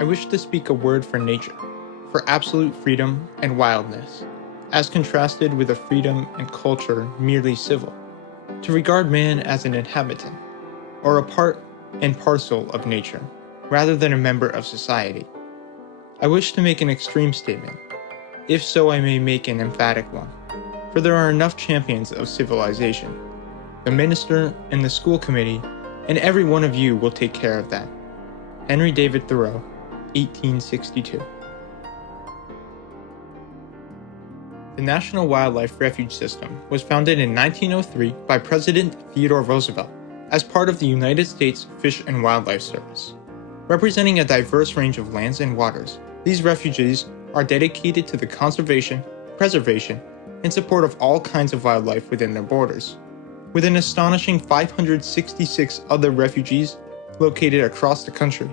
I wish to speak a word for nature, for absolute freedom and wildness, as contrasted with a freedom and culture merely civil, to regard man as an inhabitant, or a part and parcel of nature, rather than a member of society. I wish to make an extreme statement. If so, I may make an emphatic one, for there are enough champions of civilization. The minister and the school committee, and every one of you will take care of that. Henry David Thoreau, 1862. The National Wildlife Refuge System was founded in 1903 by President Theodore Roosevelt as part of the United States Fish and Wildlife Service. Representing a diverse range of lands and waters, these refuges are dedicated to the conservation, preservation, and support of all kinds of wildlife within their borders. With an astonishing 566 other refuges located across the country,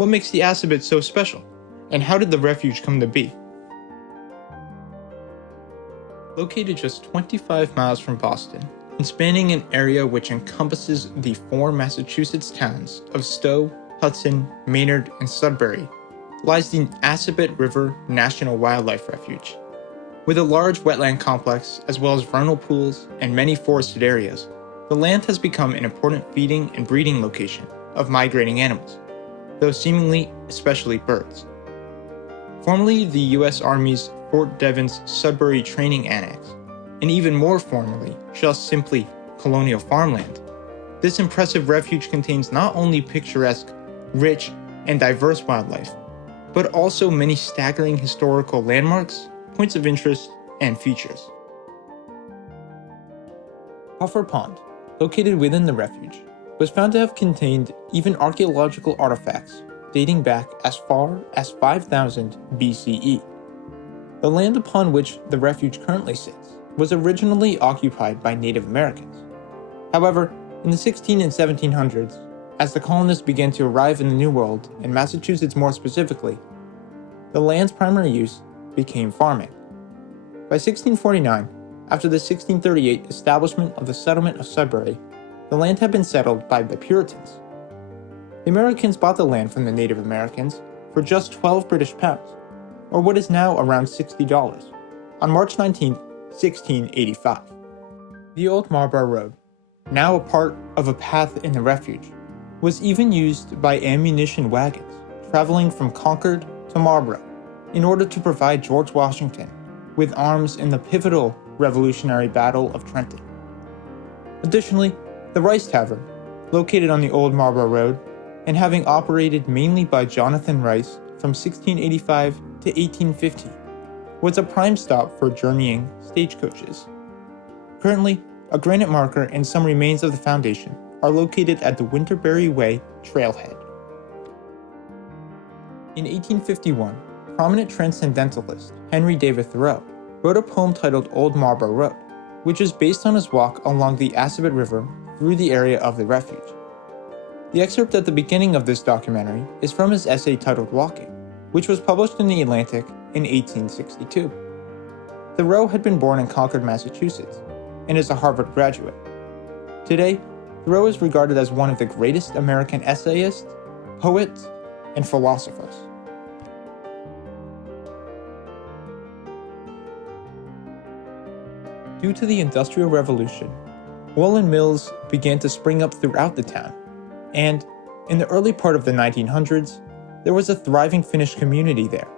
what makes the Assabet so special, and how did the refuge come to be? Located just 25 miles from Boston, and spanning an area which encompasses the four Massachusetts towns of Stow, Hudson, Maynard, and Sudbury, lies the Assabet River National Wildlife Refuge. With a large wetland complex, as well as vernal pools and many forested areas, the land has become an important feeding and breeding location of migrating animals, though seemingly especially birds. Formerly the U.S. Army's Fort Devens Sudbury Training Annex, and even more formerly, just simply colonial farmland, this impressive refuge contains not only picturesque, rich, and diverse wildlife, but also many staggering historical landmarks, points of interest, and features. Puffer Pond, located within the refuge, was found to have contained even archaeological artifacts dating back as far as 5000 BCE. The land upon which the refuge currently sits was originally occupied by Native Americans. However, in the 16 and 1700s, as the colonists began to arrive in the New World, and Massachusetts more specifically, the land's primary use became farming. By 1649, after the 1638 establishment of the settlement of Sudbury, the land had been settled by the Puritans. The Americans bought the land from the Native Americans for just 12 British pounds, or what is now around $60, on March 19, 1685. The Old Marlborough Road, now a part of a path in the refuge, was even used by ammunition wagons traveling from Concord to Marlborough in order to provide George Washington with arms in the pivotal Revolutionary Battle of Trenton. Additionally, the Rice Tavern, located on the Old Marlborough Road and having operated mainly by Jonathan Rice from 1685 to 1850, was a prime stop for journeying stagecoaches. Currently, a granite marker and some remains of the foundation are located at the Winterberry Way trailhead. In 1851, prominent transcendentalist Henry David Thoreau wrote a poem titled Old Marlborough Road, which is based on his walk along the Assabet River through the area of the refuge. The excerpt at the beginning of this documentary is from his essay titled Walking, which was published in The Atlantic in 1862. Thoreau had been born in Concord, Massachusetts, and is a Harvard graduate. Today, Thoreau is regarded as one of the greatest American essayists, poets, and philosophers. Due to the Industrial Revolution, woolen mills began to spring up throughout the town, and, in the early part of the 1900s, there was a thriving Finnish community there.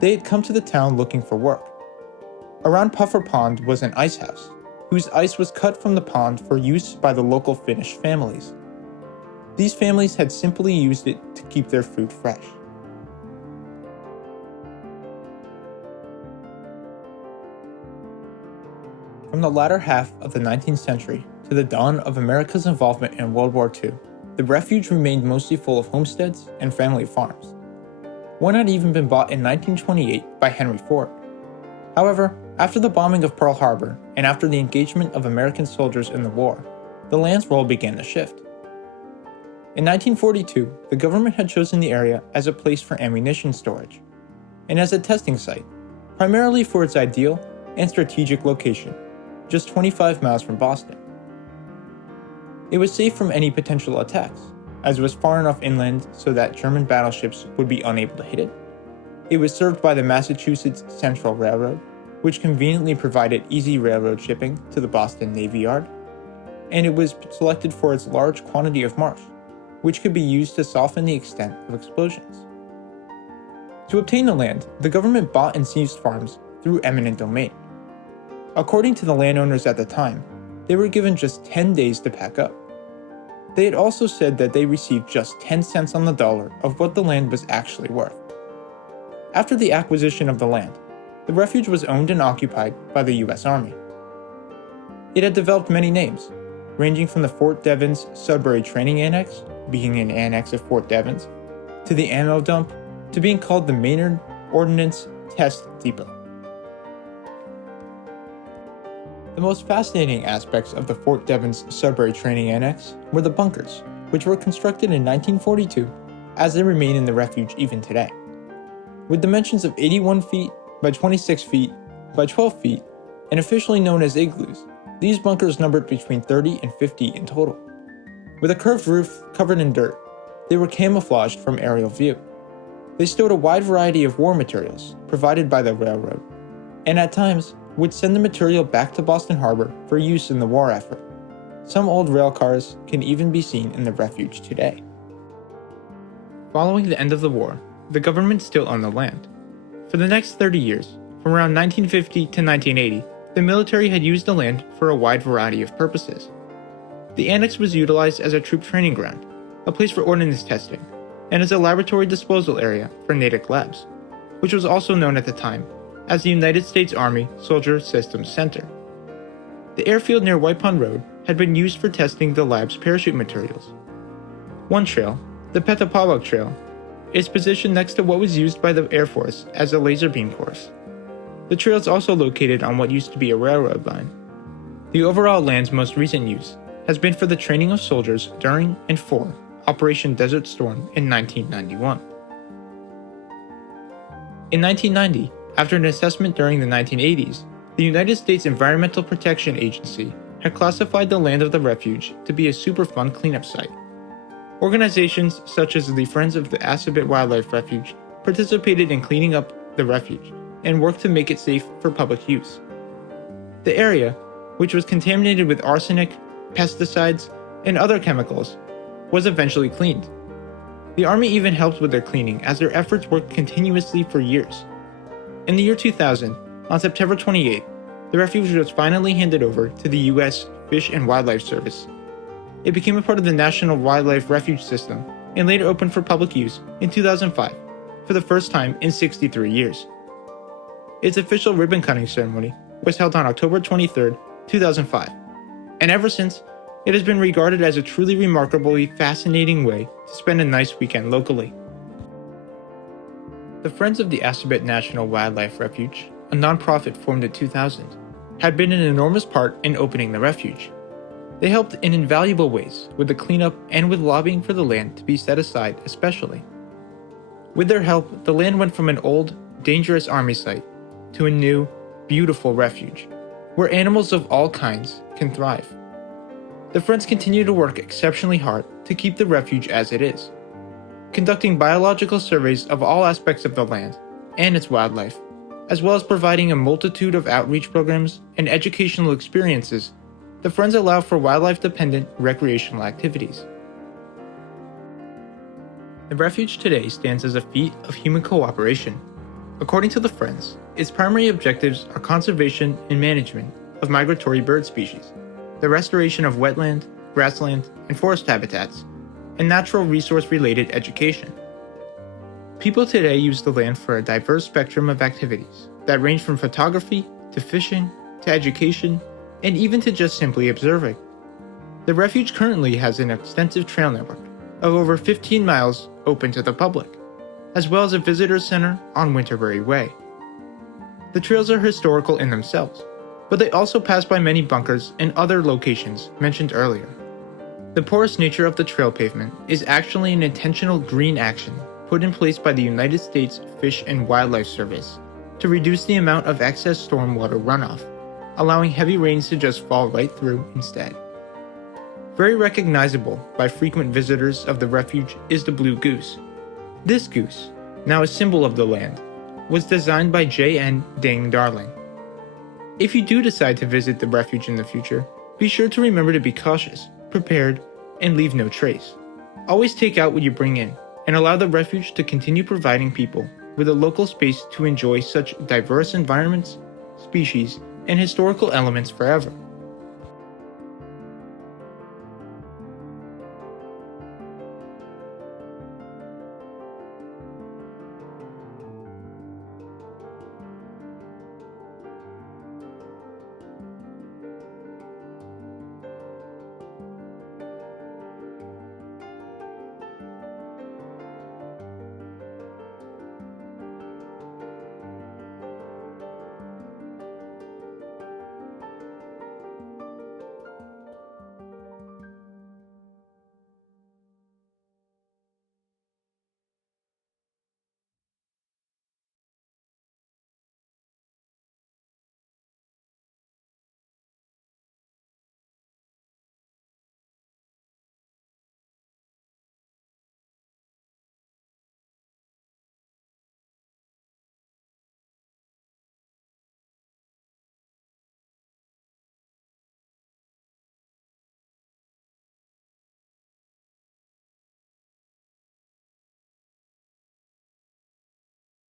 They had come to the town looking for work. Around Puffer Pond was an ice house, whose ice was cut from the pond for use by the local Finnish families. These families had simply used it to keep their food fresh. From the latter half of the 19th century to the dawn of America's involvement in World War II, the refuge remained mostly full of homesteads and family farms. One had even been bought in 1928 by Henry Ford. However, after the bombing of Pearl Harbor and after the engagement of American soldiers in the war, the land's role began to shift. In 1942, the government had chosen the area as a place for ammunition storage, and as a testing site, primarily for its ideal and strategic location, just 25 miles from Boston. It was safe from any potential attacks, as it was far enough inland so that German battleships would be unable to hit it. It was served by the Massachusetts Central Railroad, which conveniently provided easy railroad shipping to the Boston Navy Yard, and it was selected for its large quantity of marsh, which could be used to soften the extent of explosions. To obtain the land, the government bought and seized farms through eminent domain. According to the landowners at the time, they were given just 10 days to pack up. They had also said that they received just 10 cents on the dollar of what the land was actually worth. After the acquisition of the land, the refuge was owned and occupied by the U.S. Army. It had developed many names, ranging from the Fort Devens Sudbury Training Annex, being an annex of Fort Devens, to the ammo dump, to being called the Maynard Ordnance Test Depot. The most fascinating aspects of the Fort Devens Sudbury Training Annex were the bunkers, which were constructed in 1942 as they remain in the refuge even today. With dimensions of 81 feet by 26 feet by 12 feet, and officially known as igloos, these bunkers numbered between 30 and 50 in total. With a curved roof covered in dirt, they were camouflaged from aerial view. They stowed a wide variety of war materials provided by the railroad, and at times would send the material back to Boston Harbor for use in the war effort. Some old rail cars can even be seen in the refuge today. Following the end of the war, the government still owned the land. For the next 30 years, from around 1950 to 1980, the military had used the land for a wide variety of purposes. The annex was utilized as a troop training ground, a place for ordnance testing, and as a laboratory disposal area for Natick Labs, which was also known at the time as the United States Army Soldier Systems Center. The airfield near White Pond Road had been used for testing the lab's parachute materials. One trail, the Petapawac Trail, is positioned next to what was used by the Air Force as a laser beam course. The trail is also located on what used to be a railroad line. The overall land's most recent use has been for the training of soldiers during and for Operation Desert Storm in 1991. In 1990, after an assessment during the 1980s, the United States Environmental Protection Agency had classified the land of the refuge to be a Superfund cleanup site. Organizations such as the Friends of the Assabet Wildlife Refuge participated in cleaning up the refuge and worked to make it safe for public use. The area, which was contaminated with arsenic, pesticides, and other chemicals, was eventually cleaned. The Army even helped with their cleaning as their efforts worked continuously for years. In the year 2000, on September 28th, the refuge was finally handed over to the U.S. Fish and Wildlife Service. It became a part of the National Wildlife Refuge System and later opened for public use in 2005, for the first time in 63 years. Its official ribbon-cutting ceremony was held on October 23, 2005, and ever since, it has been regarded as a truly remarkably fascinating way to spend a nice weekend locally. The Friends of the Assabet National Wildlife Refuge, a nonprofit formed in 2000, had been an enormous part in opening the refuge. They helped in invaluable ways with the cleanup and with lobbying for the land to be set aside especially. With their help, the land went from an old, dangerous army site to a new, beautiful refuge, where animals of all kinds can thrive. The Friends continue to work exceptionally hard to keep the refuge as it is, conducting biological surveys of all aspects of the land and its wildlife, as well as providing a multitude of outreach programs and educational experiences. The Friends allow for wildlife-dependent recreational activities. The refuge today stands as a feat of human cooperation. According to the Friends, its primary objectives are conservation and management of migratory bird species, the restoration of wetland, grassland, and forest habitats, and natural resource-related education. People today use the land for a diverse spectrum of activities that range from photography to fishing to education and even to just simply observing. The refuge currently has an extensive trail network of over 15 miles open to the public, as well as a visitor center on Winterbury Way. The trails are historical in themselves, but they also pass by many bunkers and other locations mentioned earlier. The porous nature of the trail pavement is actually an intentional green action put in place by the United States Fish and Wildlife Service to reduce the amount of excess stormwater runoff, allowing heavy rains to just fall right through instead. Very recognizable by frequent visitors of the refuge is the blue goose. This goose, now a symbol of the land, was designed by J.N. Ding Darling. If you do decide to visit the refuge in the future, be sure to remember to be cautious, prepared, and leave no trace. Always take out what you bring in, and allow the refuge to continue providing people with a local space to enjoy such diverse environments, species, and historical elements forever.